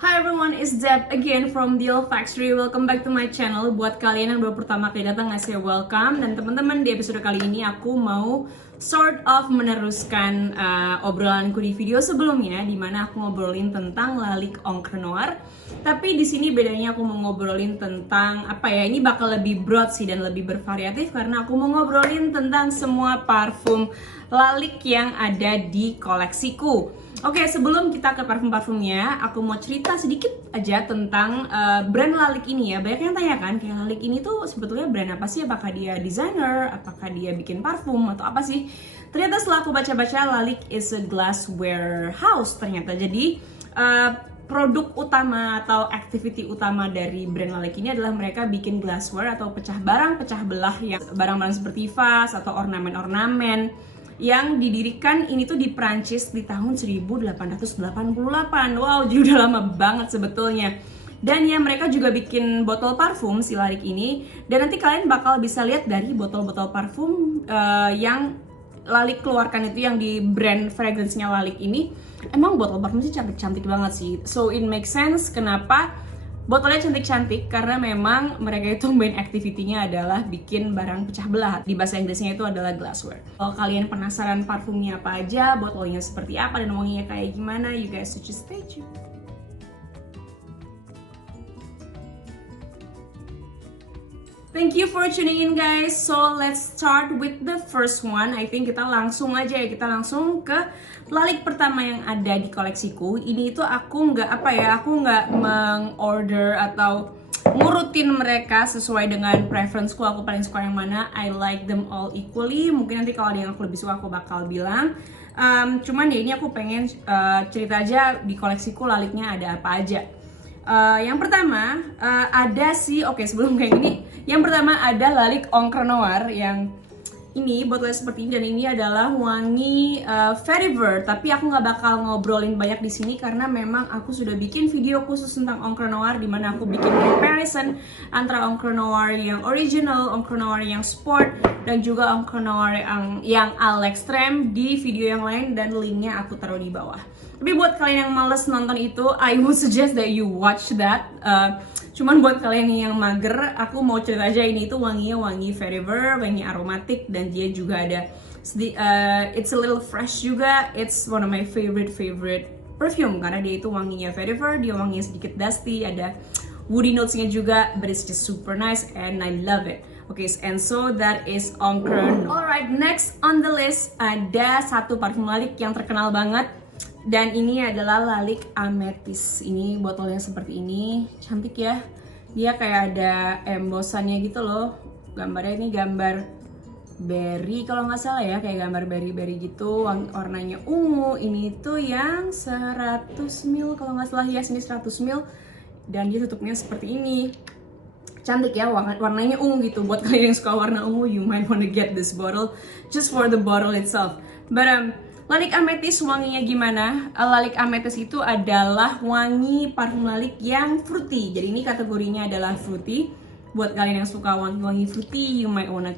Hi everyone, it's Deb again from The Old Factory. Welcome back to my channel. Buat kalian yang baru pertama kali datang, ngasih welcome. Dan teman-teman, di episode kali ini aku mau sort of meneruskan obrolanku di video sebelumnya, dimana aku ngobrolin tentang Lalique Encre Noire. Tapi di sini bedanya aku mau ngobrolin tentang ini bakal lebih broad sih dan lebih bervariatif karena aku mau ngobrolin tentang semua parfum Lalique yang ada di koleksiku. Oke, sebelum kita ke parfum-parfumnya, aku mau cerita sedikit aja tentang brand Lalique ini ya. Banyak yang tanyakan, kayak Lalique ini tuh sebetulnya brand apa sih? Apakah dia designer? Apakah dia bikin parfum? Atau apa sih? Ternyata setelah aku baca-baca, Lalique is a glassware house ternyata. Jadi, produk utama atau activity utama dari brand Lalique ini adalah mereka bikin glassware atau pecah belah yang barang-barang seperti vas atau ornamen-ornamen yang didirikan ini tuh di Prancis di tahun 1888. Wow, jadi udah lama banget sebetulnya. Dan ya mereka juga bikin botol parfum si Lalique ini. Dan nanti kalian bakal bisa lihat dari botol-botol parfum yang Lalique keluarkan itu yang di brand fragrance-nya Lalique ini. Emang botol parfum sih cantik-cantik banget sih. So it makes sense kenapa botolnya cantik-cantik karena memang mereka itu main activity-nya adalah bikin barang pecah belah. Di bahasa Inggrisnya itu adalah glassware. Kalau kalian penasaran parfumnya apa aja, botolnya seperti apa, dan wanginya kayak gimana, you guys should just stay tuned. Thank you for tuning in guys. So let's start with the first one. I think kita langsung aja ya, kita langsung ke Lalique pertama yang ada di koleksiku. Ini itu aku aku nggak mengorder atau ngurutin mereka sesuai dengan preferenceku. Aku paling suka yang mana. I like them all equally. Mungkin nanti kalau ada yang aku lebih suka aku bakal bilang. Cuman ya ini aku pengen cerita aja di koleksiku Lalique-nya ada apa aja. Yang pertama ada sih, sebelum kayak gini, yang pertama ada Lalique Encre Noire yang ini botolnya seperti ini, dan ini adalah wangi vetiver. Tapi aku nggak bakal ngobrolin banyak di sini karena memang aku sudah bikin video khusus tentang Encre Noire di mana aku bikin comparison antara Encre Noire yang original, Encre Noire yang sport, dan juga Encre Noire yang à l'extrême di video yang lain, dan linknya aku taruh di bawah. Tapi buat kalian yang males nonton itu, I would suggest that you watch that. Cuman buat kalian yang mager, aku mau cerita aja ini itu wanginya wangi vetiver, wangi aromatik, dan dia juga ada it's a little fresh juga. It's one of my favorite perfume karena dia itu wanginya vetiver, dia wanginya sedikit dusty, ada woody notes-nya juga, but it's just super nice and I love it. Okay, and so that is Encre Noire. Alright, next on the list ada satu parfum Lalique yang terkenal banget. Dan ini adalah Lalique Amethyst. Ini botolnya seperti ini, cantik ya. Dia kayak ada embosannya gitu loh. Gambarnya ini gambar berry kalau nggak salah ya, kayak gambar berry gitu. Warnanya ungu. Ini tuh yang 100 ml kalau nggak salah ya, sini 100 ml. Dan dia tutupnya seperti ini. Cantik ya, warnanya ungu gitu. Buat kalian yang suka warna ungu, you might wanna get this bottle just for the bottle itself. But Lalique Amethyst wanginya gimana? Lalique Amethyst itu adalah wangi parfum Lalique yang fruity. Jadi ini kategorinya adalah fruity. Buat kalian yang suka wangi fruity, you might wanna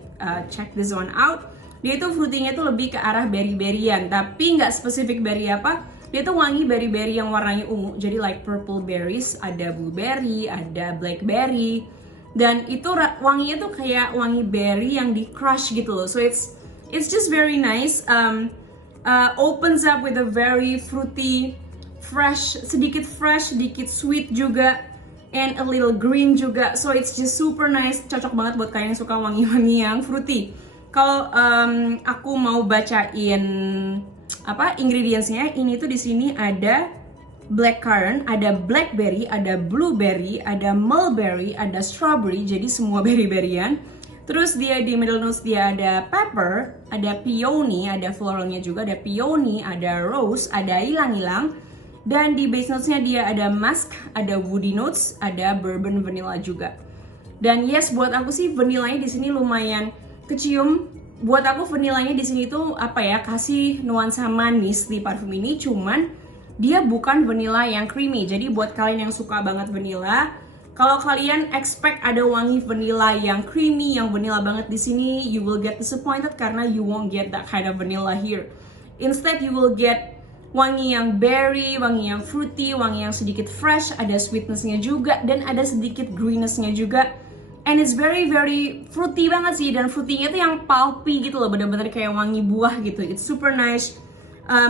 check this one out. Dia itu fruity-nya tuh lebih ke arah berry-berryan, tapi nggak spesifik berry apa. Dia tuh wangi berry-berry yang warnanya ungu. Jadi like purple berries, ada blueberry, ada blackberry. Dan itu wanginya tuh kayak wangi berry yang di crush gitu loh. So it's just very nice. Opens up with a very fruity, sedikit fresh, sedikit sweet juga, and a little green juga. So it's just super nice, cocok banget buat kalian yang suka wangi-wangi yang fruity. Kalau aku mau bacain ingredientsnya, ini tuh di sini ada blackcurrant, ada blackberry, ada blueberry, ada mulberry, ada strawberry, jadi semua berry-berryan. Terus dia di middle notes dia ada pepper, ada peony, ada floralnya juga, ada peony, ada rose, ada ilang-ilang. Dan di base notes-nya dia ada musk, ada woody notes, ada bourbon vanilla juga. Dan yes, buat aku sih vanillanya di sini lumayan kecium. Buat aku vanillanya di sini tuh kasih nuansa manis di parfum ini, cuman dia bukan vanilla yang creamy. Jadi buat kalian yang suka banget vanilla, kalau kalian expect ada wangi vanilla yang creamy, yang vanilla banget di sini, you will get disappointed karena you won't get that kind of vanilla here. Instead, you will get wangi yang berry, wangi yang fruity, wangi yang sedikit fresh, ada sweetnessnya juga, dan ada sedikit greenessnya juga. And it's very very fruity banget sih, dan fruitynya itu yang pulpy gitu loh, bener-bener kayak wangi buah gitu. It's super nice.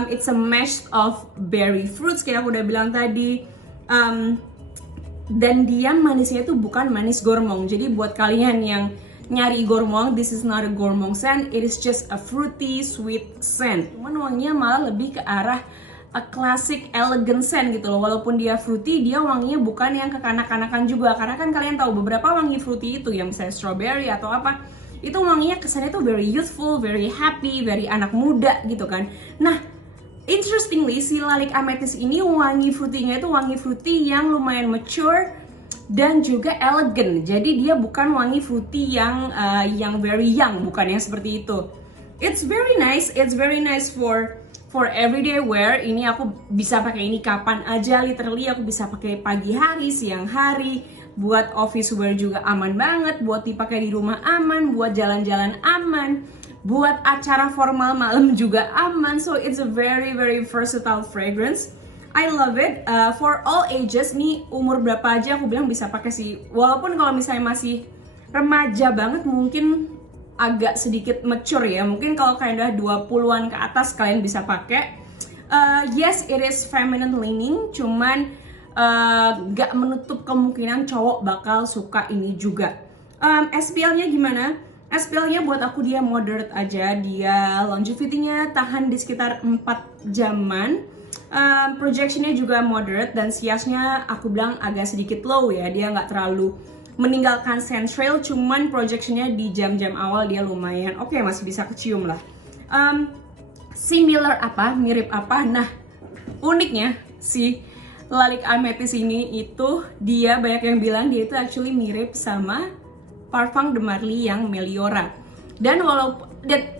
It's a mash of berry fruits kayak aku udah bilang tadi. Dan dia manisnya itu bukan manis gormong. Jadi buat kalian yang nyari gormong, this is not a gormong scent, it is just a fruity sweet scent. Cuman wanginya malah lebih ke arah a classic elegant scent gitu loh. Walaupun dia fruity, dia wanginya bukan yang kekanak-kanakan juga. Karena kan kalian tahu beberapa wangi fruity itu yang misalnya strawberry atau apa, itu wanginya kesannya tuh very youthful, very happy, very anak muda gitu kan. Nah, interestingly si lalik amethyst ini wangi fruity-nya itu wangi fruity yang lumayan mature dan juga elegant. Jadi dia bukan wangi fruity yang very young, bukan yang seperti itu. It's very nice for everyday wear. Ini aku bisa pakai ini kapan aja, literally aku bisa pakai pagi hari, siang hari. Buat office wear juga aman banget, buat dipakai di rumah aman, buat jalan-jalan aman, buat acara formal malam juga aman. So it's a very very versatile fragrance. I love it. For all ages, nih umur berapa aja aku bilang bisa pakai sih. Walaupun kalau misalnya masih remaja banget mungkin agak sedikit mature ya. Mungkin kalau kalian udah 20-an ke atas kalian bisa pakai. Yes, it is feminine leaning, cuman gak menutup kemungkinan cowok bakal suka ini juga. SPL-nya gimana? SPL-nya buat aku dia moderate aja. Dia longevity-nya tahan di sekitar 4 jaman. Projectionnya juga moderate, dan siasnya aku bilang agak sedikit low ya. Dia nggak terlalu meninggalkan scent trail, cuman projectionnya di jam-jam awal dia lumayan oke, masih bisa kecium lah. Similar apa, mirip apa? Nah, uniknya si lalik amethyst ini itu dia banyak yang bilang dia itu actually mirip sama Parfum de Marly yang Meliora. Dan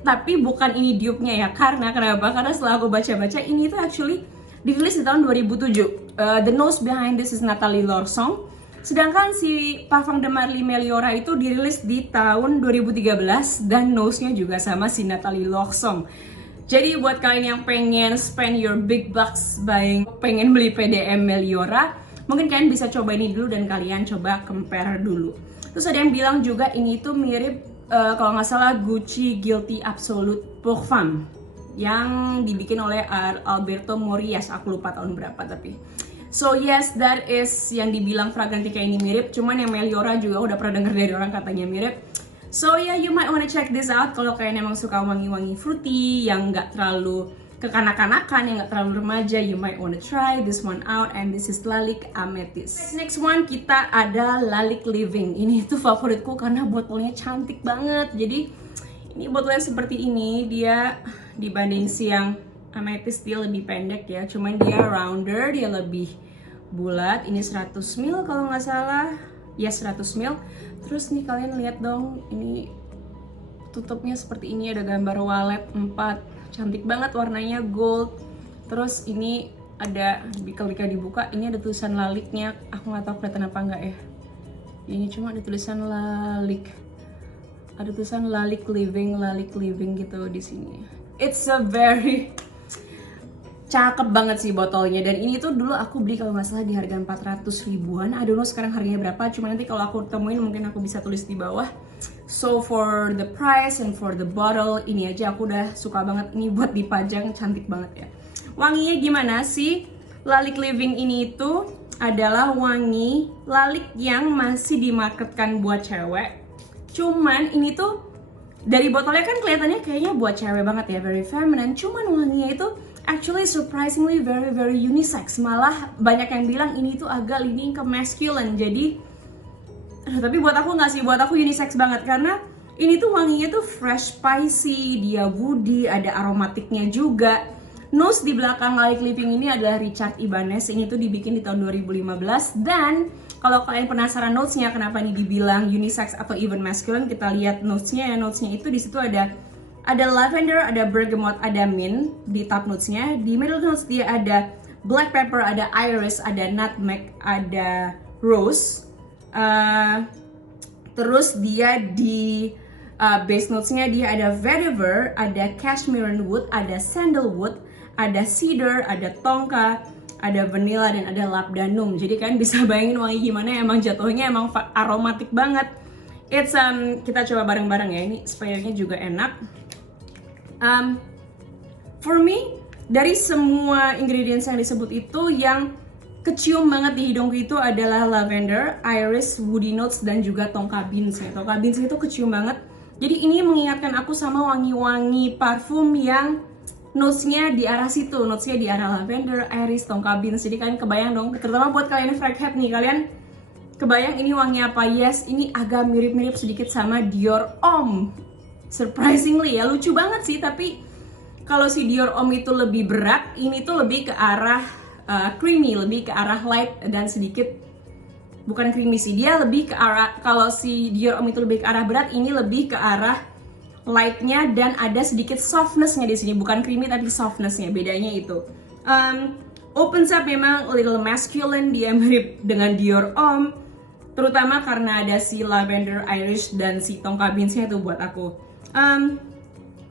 tapi bukan ini dupe-nya ya. Kenapa? Karena setelah aku baca-baca, ini tuh actually dirilis di tahun 2007. The nose behind this is Nathalie Lorson. Sedangkan si Parfum de Marly Meliora itu dirilis di tahun 2013 dan nose-nya juga sama si Nathalie Lorson. Jadi buat kalian yang pengen spend your big bucks pengen beli PDM Meliora, mungkin kalian bisa coba ini dulu dan kalian coba compare dulu. Terus ada yang bilang juga ini tuh mirip kalau nggak salah Gucci Guilty Absolute Parfum yang dibikin oleh Alberto Morillas, aku lupa tahun berapa tapi. So yes, that is yang dibilang Fragrantica ini mirip, cuman yang Meliora juga udah pernah denger dari orang katanya mirip. So yeah, you might wanna check this out kalau kalian emang suka wangi-wangi fruity yang nggak terlalu kekanak-kanakan, yang nggak terlalu remaja, you might wanna try this one out. And this is Lalik Amethyst. Next one kita ada Lalik Living. Ini tuh favoritku karena botolnya cantik banget. Jadi ini botolnya seperti ini, dia dibanding si yang Amethyst dia lebih pendek ya, cuman dia rounder, dia lebih bulat. Ini 100 ml kalau nggak salah, ya 100 ml. Terus nih kalian lihat dong, ini tutupnya seperti ini, ada gambar walet 4, cantik banget warnanya gold. Terus ini ada, ketika dibuka ini ada tulisan laliknya, aku nggak tahu kelihatan apa enggak ya. Ini cuma ada tulisan lalik, ada tulisan Lalik Living gitu di sini. It's a very cakep banget sih botolnya, dan ini tuh dulu aku beli kalau nggak salah di harga 400 ribuan. I don't know sekarang harganya berapa, cuma nanti kalau aku temuin mungkin aku bisa tulis di bawah. So for the price and for the bottle, ini aja aku udah suka banget. Ini buat dipajang, cantik banget ya. Wanginya gimana sih? Lalik Living ini itu adalah wangi lalik yang masih dimarketkan buat cewek. Cuman ini tuh dari botolnya kan kelihatannya kayaknya buat cewek banget ya, very feminine. Cuman wanginya itu actually surprisingly very very unisex. Malah banyak yang bilang ini tuh agak leaning ke masculine. Jadi tapi buat aku nggak sih, buat aku unisex banget karena ini tuh wanginya tuh fresh, spicy, dia woody, ada aromatiknya juga. Nose di belakang Lalik Living ini adalah Richard Ibanez. Ini tuh dibikin di tahun 2015. Dan kalau kalian penasaran notesnya kenapa ini dibilang unisex atau even masculine, kita lihat notesnya ya. Notesnya itu di situ ada lavender, ada bergamot, ada mint di top notesnya. Di middle notes dia ada black pepper, ada iris, ada nutmeg, ada rose. Terus dia di base notesnya dia ada vetiver, ada cashmere wood, ada sandalwood, ada cedar, ada tonka, ada vanilla, dan ada labdanum. Jadi kan bisa bayangin wangi gimana, emang jatuhnya emang aromatik banget. It's kita coba bareng-bareng ya. Ini sprayernya juga enak. For me, dari semua ingredients yang disebut itu, yang kecium banget di hidungku itu adalah lavender, iris, woody notes, dan juga tonka beans. Tonka beans itu kecium banget. Jadi ini mengingatkan aku sama wangi-wangi parfum yang notes-nya di arah situ, notes-nya di arah lavender, iris, tonka beans. Jadi kalian kebayang dong, terutama buat kalian yang fraghead nih, kalian kebayang ini wangi apa? Yes, ini agak mirip-mirip sedikit sama Dior Homme. Surprisingly ya, lucu banget sih, tapi kalau si Dior Homme itu lebih berat, ini tuh lebih ke arah creamy, lebih ke arah light dan sedikit, bukan creamy sih, dia lebih ke arah, kalau si Dior Homme itu lebih ke arah berat, ini lebih ke arah lightnya dan ada sedikit softnessnya di sini, bukan creamy tapi softnessnya, bedanya itu. Opens up memang a little masculine, dia mirip dengan Dior Homme, terutama karena ada si lavender, iris, dan si tonka beansnya tuh buat aku.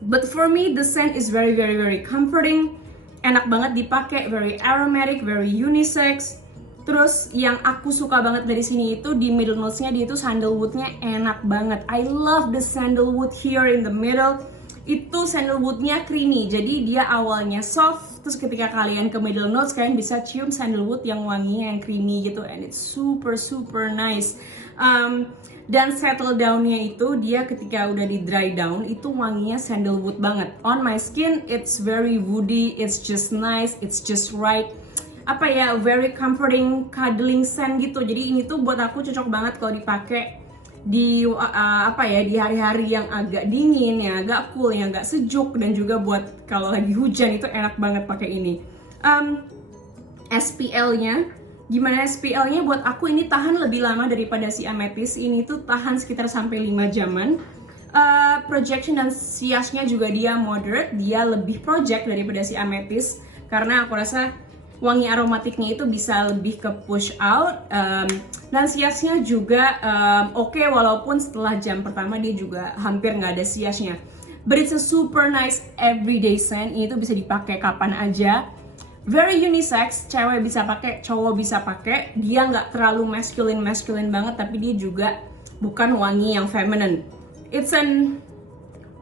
But for me, the scent is very comforting. Enak banget dipakai, very aromatic, very unisex. Terus yang aku suka banget dari sini itu di middle notes-nya dia itu sandalwood-nya enak banget. I love the sandalwood here in the middle. Itu sandalwood-nya creamy, jadi dia awalnya soft, terus ketika kalian ke middle notes kalian bisa cium sandalwood yang wanginya yang creamy gitu, and it's super nice. Dan settle down-nya itu dia ketika udah di dry down itu wanginya sandalwood banget. On my skin it's very woody, it's just nice, it's just right. Apa ya, very comforting, cuddling scent gitu. Jadi ini tuh buat aku cocok banget kalau dipakai di apa ya, di hari-hari yang agak dingin, yang agak cool, yang agak sejuk, dan juga buat kalau lagi hujan itu enak banget pakai ini. SPL-nya, gimana SPL-nya? Buat aku ini tahan lebih lama daripada si Amethyst. Ini tuh tahan sekitar sampai 5 jaman. Projection dan siasnya juga dia moderate, dia lebih project daripada si Amethyst, karena aku rasa wangi aromatiknya itu bisa lebih ke push out, dan siasnya juga oke, walaupun setelah jam pertama dia juga hampir nggak ada siasnya. But it's a super nice everyday scent. Ini tuh bisa dipakai kapan aja. Very unisex, cewek bisa pakai, cowok bisa pakai. Dia nggak terlalu masculine banget, tapi dia juga bukan wangi yang feminine. It's an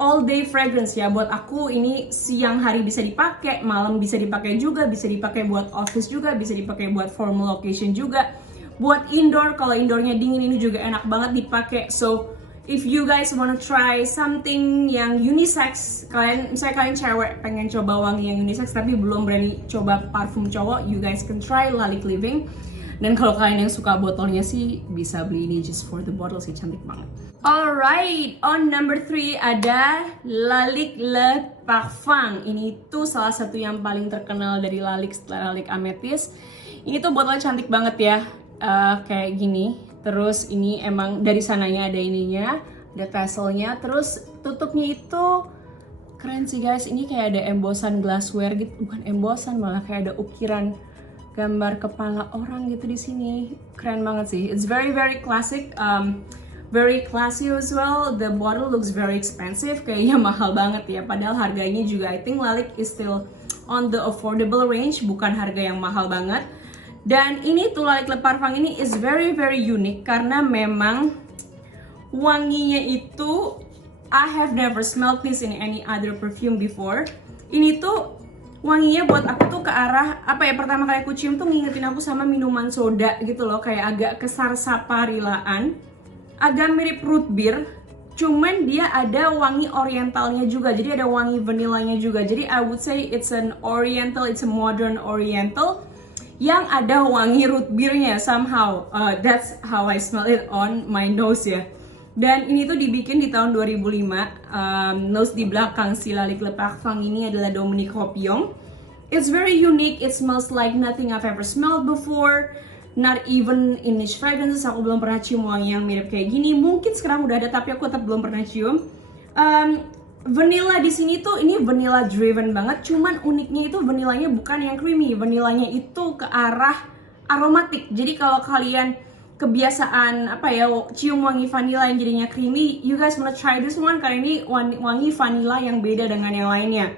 all day fragrance ya. Buat aku ini siang hari bisa dipakai, malam bisa dipakai juga, bisa dipakai buat office juga, bisa dipakai buat formal occasion juga, buat indoor. Kalau indoornya dingin ini juga enak banget dipakai. So if you guys wanna try something yang unisex, misalnya kalian cewek pengen coba wangi yang unisex tapi belum berani coba parfum cowok, you guys can try Lalique Living. Dan kalau kalian yang suka botolnya sih bisa beli ini just for the bottle sih, cantik banget. Alright, on number 3 ada Lalique Le Parfum. Ini tuh salah satu yang paling terkenal dari Lalique setelah Lalique Amethyst. Ini tuh botolnya cantik banget ya, kayak gini. Terus ini emang dari sananya ada ininya, ada tasselnya. Terus tutupnya itu keren sih guys. Ini kayak ada embosan glassware gitu, bukan embosan, malah kayak ada ukiran gambar kepala orang gitu di sini. Keren banget sih. It's very classic. Very classy as well. The bottle looks very expensive, kayaknya mahal banget ya. Padahal harganya juga I think Lalique is still on the affordable range, bukan harga yang mahal banget. Dan ini tuh Lalique Le Parfum ini is very unique karena memang wanginya itu I have never smelled this in any other perfume before. Ini tuh wanginya buat aku tuh ke arah apa ya, pertama kali aku cium tuh ngingetin aku sama minuman soda gitu loh, kayak agak ke sarsaparilaan. Agak mirip root beer, cuman dia ada wangi orientalnya juga, jadi ada wangi vanillanya juga. Jadi I would say it's an oriental, it's a modern oriental yang ada wangi root beernya somehow. That's how I smell it on my nose ya. Dan ini tuh dibikin di tahun 2005. Nose di belakang si Lalique Le Parfum ini adalah Dominique Hopiong. It's very unique, it smells like nothing I've ever smelled before. Not even in niche fragrances, aku belum pernah cium wangi yang mirip kayak gini. Mungkin sekarang udah ada tapi aku tetap belum pernah cium. Vanilla di sini tuh ini vanilla driven banget, cuman uniknya itu vanillanya bukan yang creamy, vanillanya itu ke arah aromatik. Jadi kalau kalian kebiasaan apa ya, cium wangi vanilla yang jadinya creamy, you guys wanna try this one karena ini wangi vanilla yang beda dengan yang lainnya.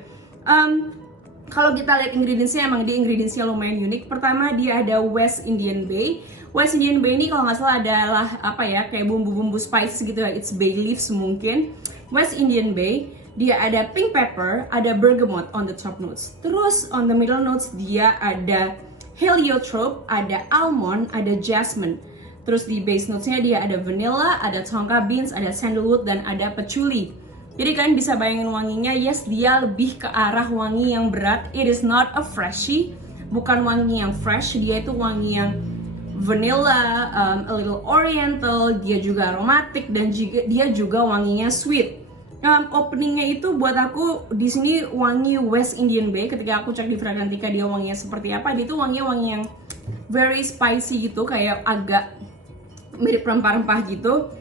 Kalau kita lihat ingredientsnya, emang dia ingredientsnya lumayan unik. Pertama, dia ada West Indian Bay. West Indian Bay ini kalau nggak salah adalah apa ya, kayak bumbu-bumbu spices gitu ya. It's bay leaves mungkin. West Indian Bay, dia ada pink pepper, ada bergamot on the top notes. Terus on the middle notes dia ada heliotrope, ada almond, ada jasmine. Terus di base notesnya dia ada vanilla, ada tonka beans, ada sandalwood, dan ada patchouli. Jadi kalian bisa bayangin wanginya, yes dia lebih ke arah wangi yang berat. It is not a freshy, bukan wangi yang fresh, dia itu wangi yang vanilla, a little oriental, dia juga aromatic, dan dia juga wanginya sweet. Openingnya itu buat aku di sini wangi West Indian Bay. Ketika aku cek di Fragrantica dia wanginya seperti apa, dia itu wangi yang very spicy gitu, kayak agak mirip rempah-rempah gitu.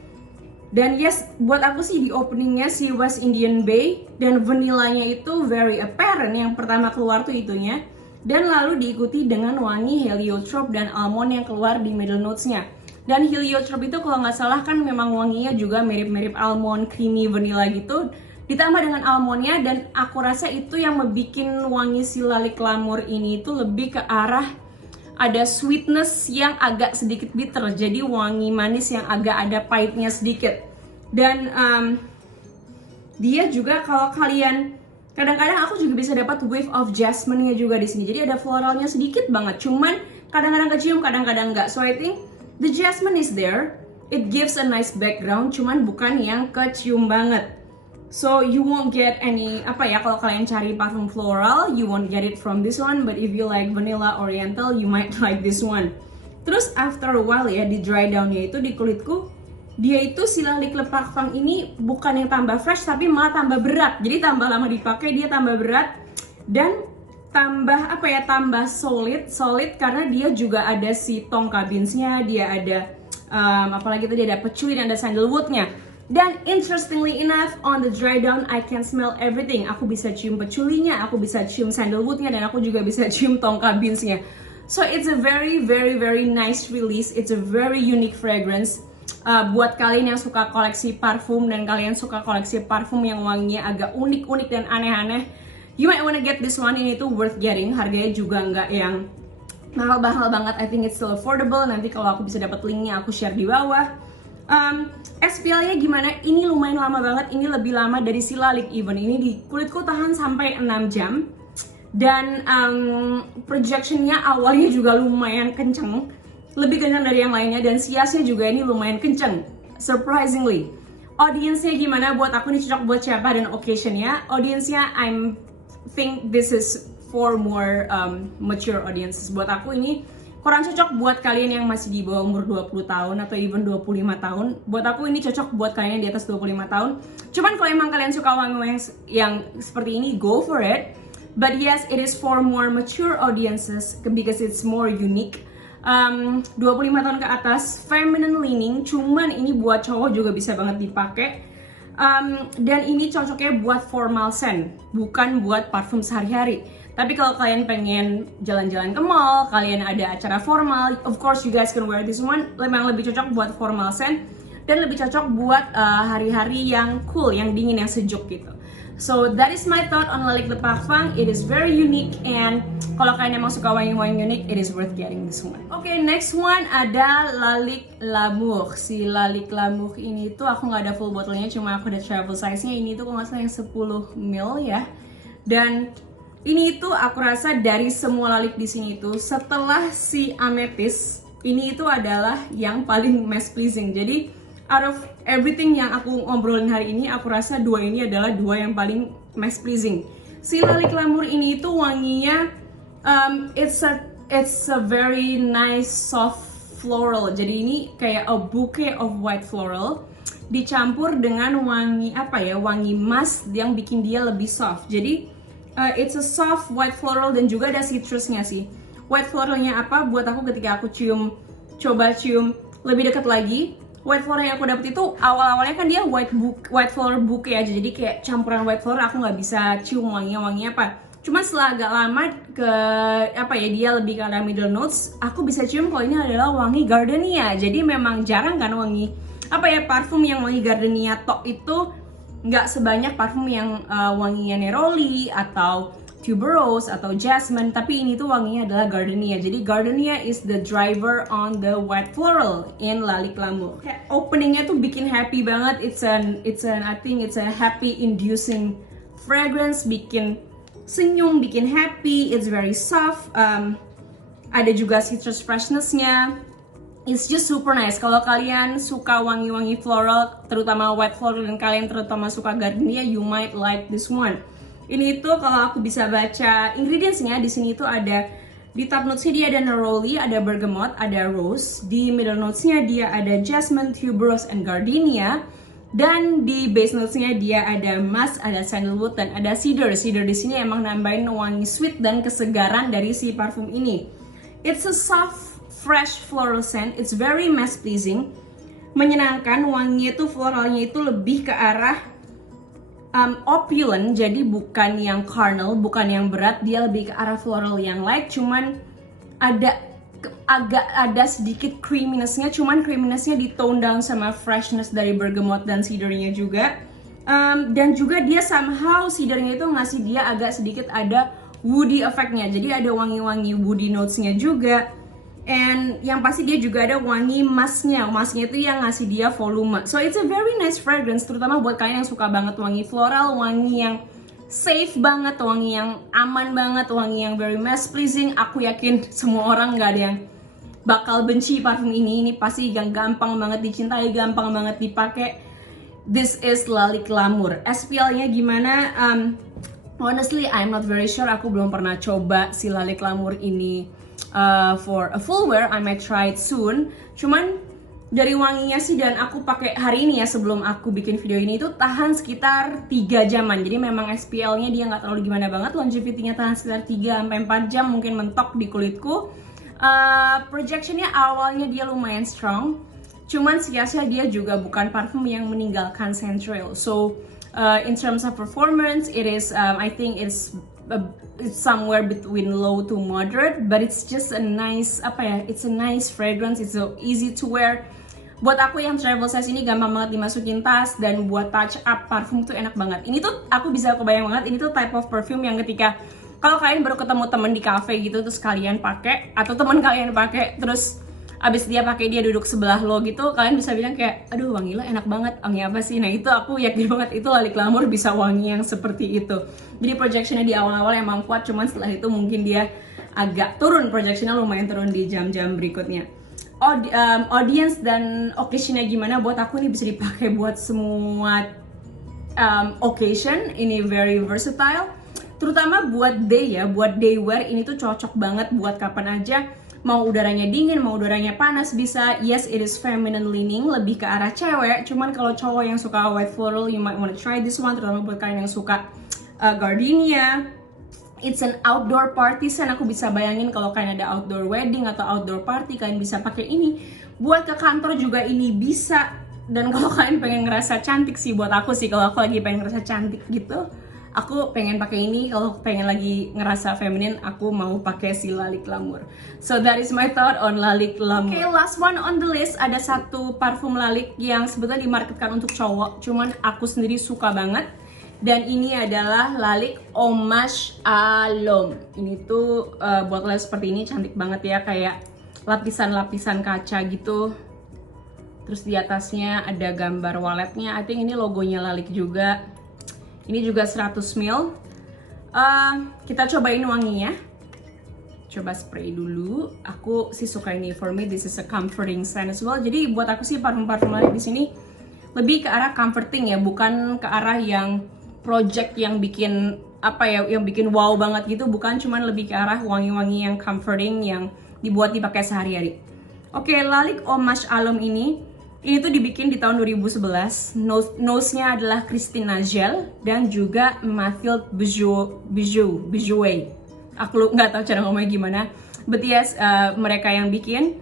Dan yes, buat aku sih di openingnya si West Indian Bay dan vanillanya itu very apparent. Yang pertama keluar tuh itunya. Dan lalu diikuti dengan wangi heliotrope dan almond yang keluar di middle notesnya. Dan heliotrope itu kalau nggak salah kan memang wanginya juga mirip-mirip almond, creamy, vanilla gitu. Ditambah dengan almondnya, dan aku rasa itu yang membuat wangi si Lalik Glamour ini itu lebih ke arah ada sweetness yang agak sedikit bitter, jadi wangi manis yang agak ada pahitnya sedikit. Dan dia juga kalau kalian kadang-kadang aku juga bisa dapat wave of jasmine-nya juga di sini. Jadi ada floralnya sedikit banget, cuman kadang-kadang kecium, kadang-kadang enggak. So I think the jasmine is there. It gives a nice background, cuman bukan yang kecium banget. So you won't get any, apa ya, kalau kalian cari parfum floral, you won't get it from this one. But if you like vanilla oriental, you might like this one. Terus after a while ya, di dry down-nya itu di kulitku, dia itu si Lalik Le Parfum ini bukan yang tambah fresh, tapi malah tambah berat. Jadi tambah lama dipakai, dia tambah berat. Dan tambah apa ya, tambah solid karena dia juga ada si tonka beans-nya, dia ada apalagi tadi ada patchouli dan ada sandalwood-nya. Dan interestingly enough, on the dry down I can smell everything. Aku bisa cium patchouli-nya, aku bisa cium sandalwood-nya, dan aku juga bisa cium tonka beans-nya. So it's a very nice release. It's a very unique fragrance. Buat kalian yang suka koleksi parfum dan kalian suka koleksi parfum yang wanginya agak unik-unik dan aneh-aneh, you might wanna get this one. Ini tuh worth getting. Harganya juga nggak yang mahal-mahal banget. I think it's still affordable. Nanti kalau aku bisa dapat linknya aku share di bawah. SPL-nya gimana? Ini lumayan lama banget. Ini lebih lama dari si Lalik even. Ini di kulitku tahan sampai 6 jam. Dan projection-nya awalnya juga lumayan kenceng. Lebih kenceng dari yang lainnya. Dan siasnya juga ini lumayan kenceng, surprisingly. Audience-nya gimana? Buat aku ini cocok buat siapa dan occasion-nya. Audience-nya I think this is for more mature audiences. Buat aku ini kurang cocok buat kalian yang masih di bawah umur 20 tahun atau even 25 tahun. Buat aku ini cocok buat kalian yang di atas 25 tahun. Cuman kalau emang kalian suka wangi yang seperti ini, go for it. But yes, it is for more mature audiences because it's more unique. 25 tahun ke atas, feminine leaning, cuman ini buat cowok juga bisa banget dipakai. Dan ini cocoknya buat formal scent, bukan buat parfum sehari-hari. Tapi kalau kalian pengen jalan-jalan ke mall, kalian ada acara formal, of course you guys can wear this one. Memang lebih cocok buat formal scent dan lebih cocok buat hari-hari yang cool, yang dingin, yang sejuk gitu. So that is my thought on Lalik Le Parfum. It is very unique, and kalau kalian emang suka wangi-wangi unik, it is worth getting this one. Okay, next one ada Lalik Glamour. Si Lalik Glamour ini tuh aku nggak ada full botolnya, cuma aku ada travel size-nya. Ini tuh kalau nggak salah yang 10 ml ya. Dan ini itu aku rasa dari semua Lalik di sini itu setelah si Amethyst, ini itu adalah yang paling mass pleasing. Jadi out of everything yang aku ngobrolin hari ini, aku rasa dua ini adalah dua yang paling mass pleasing. Si Lalik Glamour ini itu wanginya it's a very nice soft floral. Jadi ini kayak a bouquet of white floral dicampur dengan wangi apa ya, wangi musk yang bikin dia lebih soft. Jadi it's a soft white floral dan juga ada citrusnya sih. White floralnya apa? Buat aku ketika aku coba cium lebih dekat lagi, white floral yang aku dapet itu awal-awalnya kan dia white floral bouquet aja, jadi kayak campuran white floral, aku nggak bisa cium wangi apa. Cuma setelah agak lama ke apa ya, dia lebih ke arah middle notes, aku bisa cium kalau ini adalah wangi gardenia. Jadi memang jarang kan wangi apa ya, parfum yang wangi gardenia tok itu nggak sebanyak parfum yang wanginya neroli atau tuberose atau jasmine, tapi ini tuh wanginya adalah gardenia. Jadi gardenia is the driver on the white floral in Lalik Glamour. Openingnya tuh bikin happy banget. I think it's a happy inducing fragrance, bikin senyum, bikin happy. It's very soft. Ada juga citrus freshness-nya. It's just super nice. Kalau kalian suka wangi-wangi floral, terutama white floral, dan kalian terutama suka gardenia, you might like this one. Ini tuh kalau aku bisa baca ingredientsnya, di sini tuh ada di top notesnya dia ada neroli, ada bergamot, ada rose. Di middle notesnya dia ada jasmine, tuberose, and gardenia. Dan di base notesnya dia ada musk, ada sandalwood, dan ada cedar. Cedar di sini emang nambahin wangi sweet dan kesegaran dari si parfum ini. It's a soft, fresh floral scent. It's very mass pleasing, menyenangkan. Wanginya itu floralnya itu lebih ke arah opulent, jadi bukan yang carnal, bukan yang berat, dia lebih ke arah floral yang light, cuman agak ada sedikit creaminess-nya, cuman creaminess-nya di tone down sama freshness dari bergamot dan cedarnya juga. Dan juga dia somehow cedarnya itu ngasih dia agak sedikit ada woody effect-nya, jadi ada wangi-wangi woody notes-nya juga. And yang pasti dia juga ada wangi musknya itu yang ngasih dia volume. So it's a very nice fragrance, terutama buat kalian yang suka banget wangi floral, wangi yang safe banget, wangi yang aman banget, wangi yang very mass pleasing. Aku yakin semua orang nggak ada yang bakal benci parfum ini. Ini pasti yang gampang banget dicintai, gampang banget dipakai. This is Lalik Glamour. SPL-nya gimana? Honestly, I'm not very sure. Aku belum pernah coba si Lalik Glamour ini for a full wear. I might try it soon. Cuman dari wanginya sih, dan aku pakai hari ini ya sebelum aku bikin video ini, itu tahan sekitar 3 jaman. Jadi memang SPL-nya dia nggak terlalu gimana banget. Longevity-nya tahan sekitar 3-4 jam, mungkin mentok di kulitku. Projection-nya awalnya dia lumayan strong. Cuman sia-sia dia juga bukan parfum yang meninggalkan scent trail. So in terms of performance, it is I think it's somewhere between low to moderate, but it's just a nice it's a nice fragrance. It's so easy to wear. Buat aku yang travel size ini gampang banget dimasukin tas, dan buat touch up parfum tuh enak banget. Ini tuh aku bisa kebayang banget, ini tuh type of perfume yang ketika kalau kalian baru ketemu temen di cafe gitu, terus kalian pakai, atau teman kalian pakai, terus abis dia pakai, dia duduk sebelah lo gitu, kalian bisa bilang kayak, aduh wangi lo enak banget, wangi apa sih? Nah itu aku yakin banget itu Lalik Glamour bisa wangi yang seperti itu. Jadi projectionnya di awal-awal emang kuat, cuman setelah itu mungkin dia agak turun, projectionnya lumayan turun di jam-jam berikutnya. Audience dan occasionnya gimana? Buat aku ini bisa dipakai buat semua occasion. Ini very versatile, terutama buat day ya, buat day wear ini tuh cocok banget buat kapan aja. Mau udaranya dingin, mau udaranya panas bisa. Yes, it is feminine leaning, lebih ke arah cewek. Cuman kalau cowok yang suka white floral, you might wanna try this one, terutama buat kalian yang suka gardenia. It's an outdoor party scent. Aku bisa bayangin kalau kalian ada outdoor wedding atau outdoor party, kalian bisa pakai ini. Buat ke kantor juga ini bisa. Dan kalau kalian pengen ngerasa cantik sih, buat aku sih, kalau aku lagi pengen ngerasa cantik gitu, aku pengen pakai ini. Kalau pengen lagi ngerasa feminin, aku mau pakai si Lalik Glamour. So that is my thought on Lalik Glamour. Okay, last one on the list, ada satu parfum Lalik yang sebetulnya dimarketkan untuk cowok, cuman aku sendiri suka banget. Dan ini adalah Lalik Hommage à l'Homme. Ini tuh botolnya seperti ini, cantik banget ya, kayak lapisan-lapisan kaca gitu. Terus di atasnya ada gambar walletnya. I think ini logonya Lalik juga. Ini juga 100 ml. Kita cobain wanginya. Coba spray dulu. Aku sih suka ini. For me, this is a comforting scent as well. Jadi buat aku sih parfum-parfum Lalik di sini lebih ke arah comforting ya, bukan ke arah yang project yang bikin yang bikin wow banget gitu. Bukan, cuman lebih ke arah wangi-wangi yang comforting yang dibuat dipakai sehari-hari. Oke, Lalik Hommage à l'Homme ini tuh dibikin di tahun 2011. Nose-nya adalah Christine Nagel dan juga Mathilde Bijouet. Aku nggak tahu cara ngomongnya gimana. But yes, mereka yang bikin.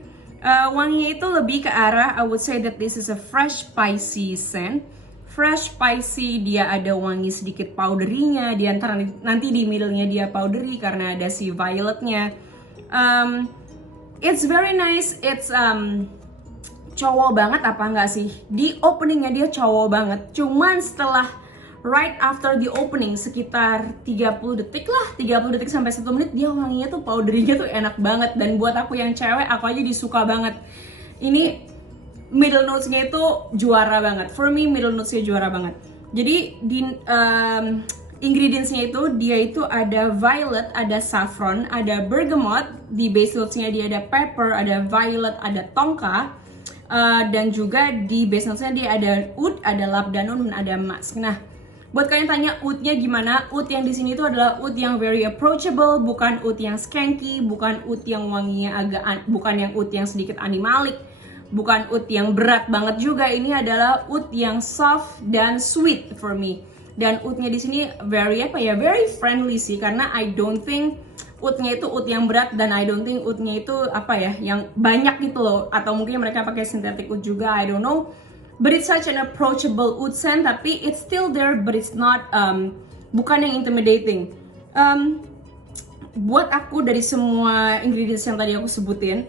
Wanginya itu lebih ke arah, I would say that this is a fresh spicy scent. Fresh spicy, dia ada wangi sedikit powdery-nya. Di antara nanti di middle-nya dia powdery karena ada si violetnya. It's very nice. It's cowok banget apa enggak sih? Di openingnya dia cowok banget. Cuman setelah right after the opening, sekitar 30 detik lah, 30 detik sampai 1 menit, dia wanginya tuh powdery-nya tuh enak banget. Dan buat aku yang cewek, aku aja disuka banget. Ini middle notes-nya itu juara banget. For me, middle notes-nya juara banget. Jadi di ingredients-nya itu, dia itu ada violet, ada saffron, ada bergamot. Di base notes-nya dia ada pepper, ada violet, ada tonka. Dan juga di base notes-nya dia ada oud, ada labdanum, dan ada musk. Nah, buat kalian tanya oud-nya gimana? Oud yang di sini itu adalah oud yang very approachable, bukan oud yang skanky, bukan oud yang wanginya bukan yang oud yang sedikit animalik, bukan oud yang berat banget juga. Ini adalah oud yang soft dan sweet for me. Dan oud-nya di sini very friendly sih, karena I don't think oud-nya itu oud yang berat, dan I don't think oud-nya itu yang banyak gitu loh, atau mungkin mereka pakai synthetic oud juga, I don't know. But it's such an approachable oud scent, tapi it's still there, but it's not bukan yang intimidating. Buat aku dari semua ingredients yang tadi aku sebutin,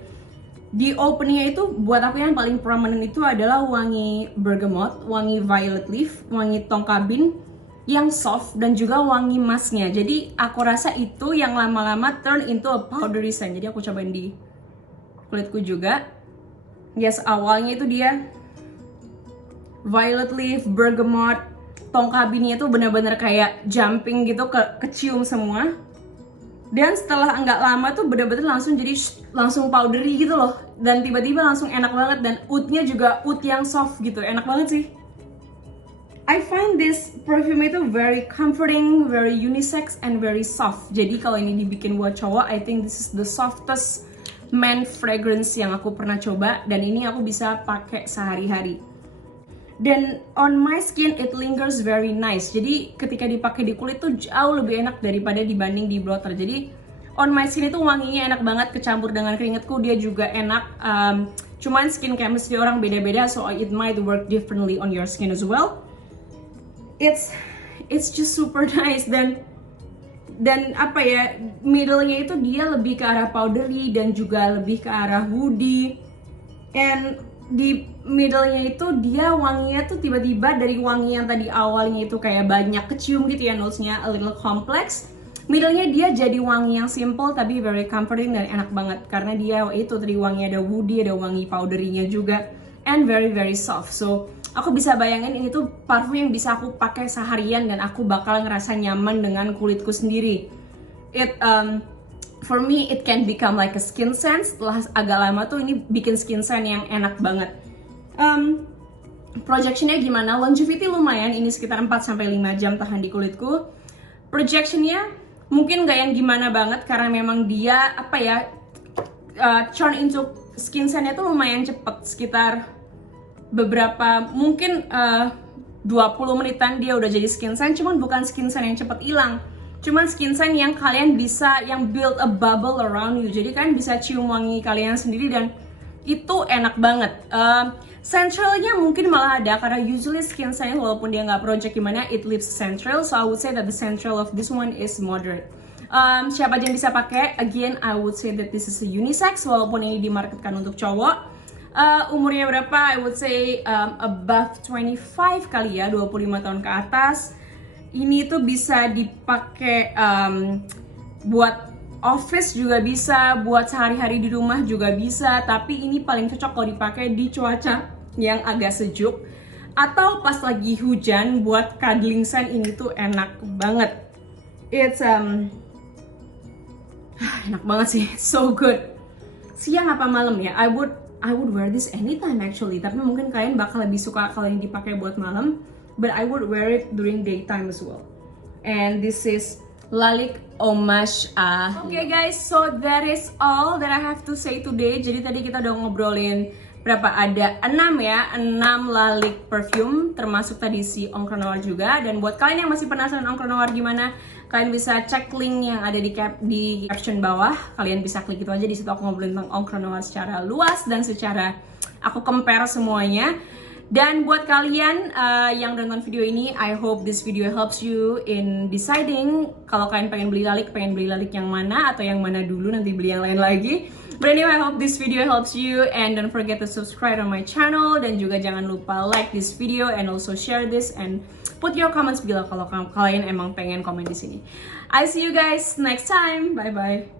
di openingnya itu buat aku yang paling prominent itu adalah wangi bergamot, wangi violet leaf, wangi tonka bean yang soft, dan juga wangi musknya. Jadi aku rasa itu yang lama-lama turn into a powdery scent. Jadi aku cobain di kulitku juga. Yes, awalnya itu dia violet leaf, bergamot, tonka bean-nya itu benar-benar kayak jumping gitu, kecium semua. Dan setelah nggak lama tuh benar-benar langsung powdery gitu loh. Dan tiba-tiba langsung enak banget, dan oud-nya juga oud yang soft gitu, enak banget sih. I find this perfume itu very comforting, very unisex, and very soft. Jadi kalau ini dibikin buat cowok, I think this is the softest man fragrance yang aku pernah coba. Dan ini aku bisa pakai sehari-hari. Dan on my skin it lingers very nice. Jadi ketika dipakai di kulit tuh jauh lebih enak daripada dibanding di blotter. Jadi on my skin itu wanginya enak banget, kecampur dengan keringetku dia juga enak. Cuman skin chemistry orang beda-beda, so it might work differently on your skin as well. It's just super nice. Dan middle-nya itu dia lebih ke arah powdery dan juga lebih ke arah woody. And di middle-nya itu dia wanginya tuh tiba-tiba dari wangi yang tadi awalnya itu kayak banyak kecium gitu ya, notes-nya a little complex. Middle-nya dia jadi wangi yang simple tapi very comforting dan enak banget, karena dia itu tadi wanginya ada woody, ada wangi powdery-nya juga, and very soft. So aku bisa bayangin ini tuh parfum yang bisa aku pakai seharian dan aku bakal ngerasa nyaman dengan kulitku sendiri. For me, it can become like a skin scent. Setelah agak lama tuh ini bikin skin scent yang enak banget. Projectionnya gimana? Longevity lumayan, ini sekitar 4-5 jam tahan di kulitku. Projectionnya mungkin gak yang gimana banget, karena memang dia turn into skin scent-nya tuh lumayan cepet. Sekitar beberapa, mungkin 20 menitan dia udah jadi skin scent. Cuman bukan skin scent yang cepet hilang, cuman skin scent yang kalian bisa, yang build a bubble around you. Jadi kalian bisa cium wangi kalian sendiri dan itu enak banget. Centralnya mungkin malah ada, karena usually skin scent walaupun dia nggak project gimana, it leaves central. So I would say that the central of this one is moderate. Siapa aja yang bisa pakai? Again, I would say that this is a unisex, walaupun ini dimarketkan untuk cowok. Umurnya berapa? I would say above 25 kali ya, 25 tahun ke atas. Ini tuh bisa dipakai buat office juga bisa, buat sehari-hari di rumah juga bisa. Tapi ini paling cocok kalau dipakai di cuaca yang agak sejuk atau pas lagi hujan buat cuddling scent. Ini tuh enak banget. It's enak banget sih, so good. Siang apa malam ya? I would wear this anytime actually. Tapi mungkin kalian bakal lebih suka kalau ini dipakai buat malam. But I would wear it during daytime as well. And this is Lalique Hommage à. Okay guys, so that is all that I have to say today. Jadi tadi kita udah ngobrolin berapa, ada 6 Lalique perfume, termasuk tadi si Encre Noir juga. Dan buat kalian yang masih penasaran Encre Noir gimana, kalian bisa cek link yang ada di caption bawah. Kalian bisa klik itu aja, di situ aku ngobrolin tentang Encre Noir secara luas dan secara aku compare semuanya. Dan buat kalian yang udah nonton video ini, I hope this video helps you in deciding kalau kalian pengen beli Lalique yang mana atau yang mana dulu, nanti beli yang lain lagi. But anyway, I hope this video helps you, and don't forget to subscribe on my channel, dan juga jangan lupa like this video and also share this and put your comments below kalau kalian emang pengen komen di sini. I see you guys next time. Bye bye.